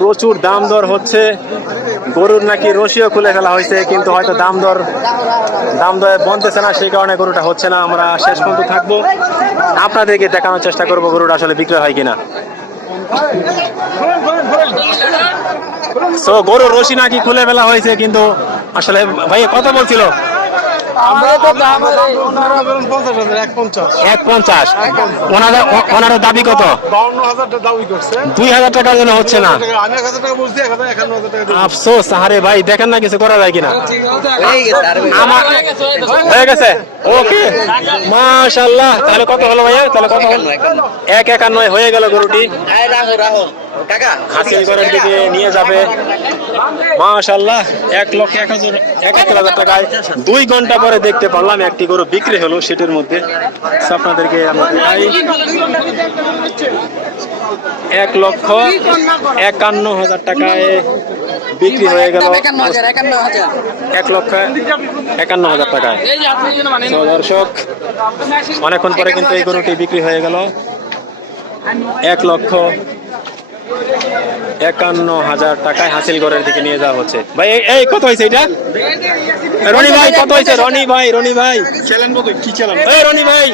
প্রচুর দাম দর হচ্ছে গরুর, নাকি রশিও খুলে ফেলা হয়েছে, কিন্তু হয়তো দাম দর বলতেছে না, সেই কারণে গরুটা হচ্ছে না। আমরা শেষ পর্যন্ত থাকবো, আপনাদেরকে দেখানোর চেষ্টা করবো গরুটা আসলে বিক্রি হয় কিনা। তো গরুর রশি নাকি খুলে ফেলা হয়েছে, কিন্তু আসলে ভাই কত বলছিল? 150। ওনার দাবি কত? 2000 টাকার জন্য হচ্ছে না। আফসোস, আরে ভাই দেখেন না কিছু করা যায় কিনা। হয়ে গেছে, ওকে মাশাআল্লাহ। তাহলে কত হলো ভাইয়া? তাহলে কত হলো? 151 হয়ে গেল গরুটি। হাসিল করার দিকে নিয়ে যাবে মাশাআল্লাহ। 1,71,000 টাকায় 2 ঘন্টা পরে দেখতে পারলাম একটি গরু বিক্রি হলো সেটির মধ্যে। আপনাদেরকে আমরা দেখাই, 1,51,000 টাকায় বিক্রি হয়ে গেল। 1,51,000 টাকায়। দর্শক, অনেকক্ষণ পরে কিন্তু এই গরুটি বিক্রি হয়ে গেল 1,51,000 টাকায় হাসিল ঘরের দিকে নিয়ে যাওয়া হচ্ছে। ভাই এই কত হয়েছে এটা? রনি ভাই কত হয়েছে? রনি ভাই কি চালান? রনি ভাই